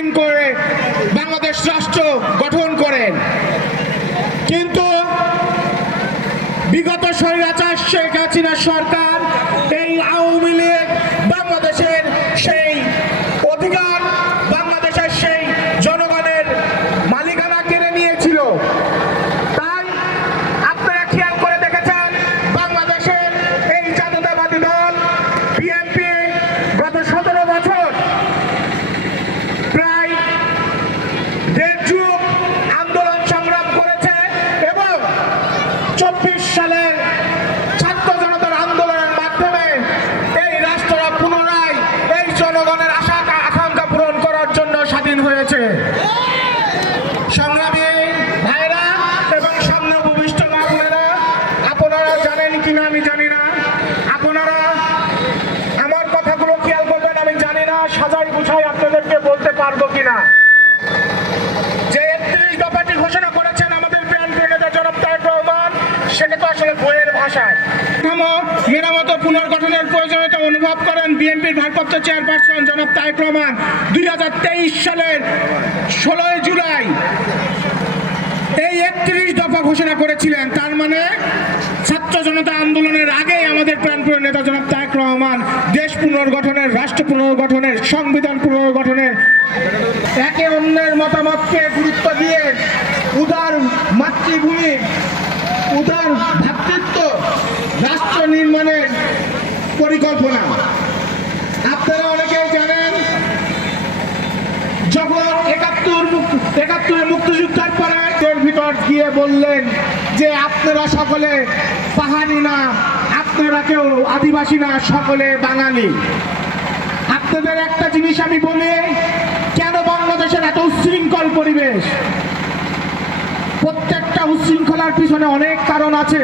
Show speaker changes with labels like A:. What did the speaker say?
A: স্বাধীন করে বাংলাদেশ রাষ্ট্র গঠন করেন। কিন্তু বিগত স্বৈরাচার শেখ হাসিনা সরকার চব্বিশ সালের ছাত্র জনতার আন্দোলনের মাধ্যমে এই রাষ্ট্র পুনরায় এই জনগণের আশা আকাঙ্ক্ষা পূরণ করার জন্য স্বাধীন হয়েছে। সংগ্রামী ভাইরা এবং সামনে উপবিষ্ট মা আপনারা জানেন কিনা আমি জানি না আপনারা আমার কথাগুলো খেয়াল করবেন আমি জানি না সাজাই গুছাই আপনাদেরকে বলতে পারব কিনা যে একত্রিশ দফাটি ঘোষণা করেছেন আমাদের প্রাণ নেতা জনাব তারেক রহমান আসলে বইয়ের ভাষায়। কাঠামো মেরামত পুনর্গঠনের প্রয়োজনীয়তা অনুভব করেন বিএনপির ভারপ্রাপ্ত চেয়ারপারসন জনাব তারেক রহমান। দুই হাজার তেইশ সালের ষোলোই জুলাই এই একত্রিশ দফা ঘোষণা করেছিলেন। তার মানে ছাত্র জনতা আন্দোলনের আগে আমাদের প্রাণপ্রিয় নেতা জনাব তারেক রহমান দেশ পুনর্গঠনের, রাষ্ট্র পুনর্গঠনের, সংবিধান পুনর্গঠনের একে অন্যের মতামতকে গুরুত্ব দিয়ে উদার মাতৃভূমি উদার ভ্রাতৃত্ব রাষ্ট্র নির্মাণের পরিকল্পনা। আপনারা অনেকেই জানেন, যখন একাত্তর একাত্তরে মুক্তিযুদ্ধের পরে এর ভিতর গিয়ে বললেন যে আপনারা সকলে পাহাড়ি না, আপনারা কেউ আদিবাসী না, সকলে বাঙালি। আপনাদের একটা জিনিস আমি বলি, কেন বাংলাদেশের এত উশৃঙ্খল পরিবেশ? প্রত্যেকটা উচ্ছৃঙ্খলার পিছনে অনেক কারণ আছে।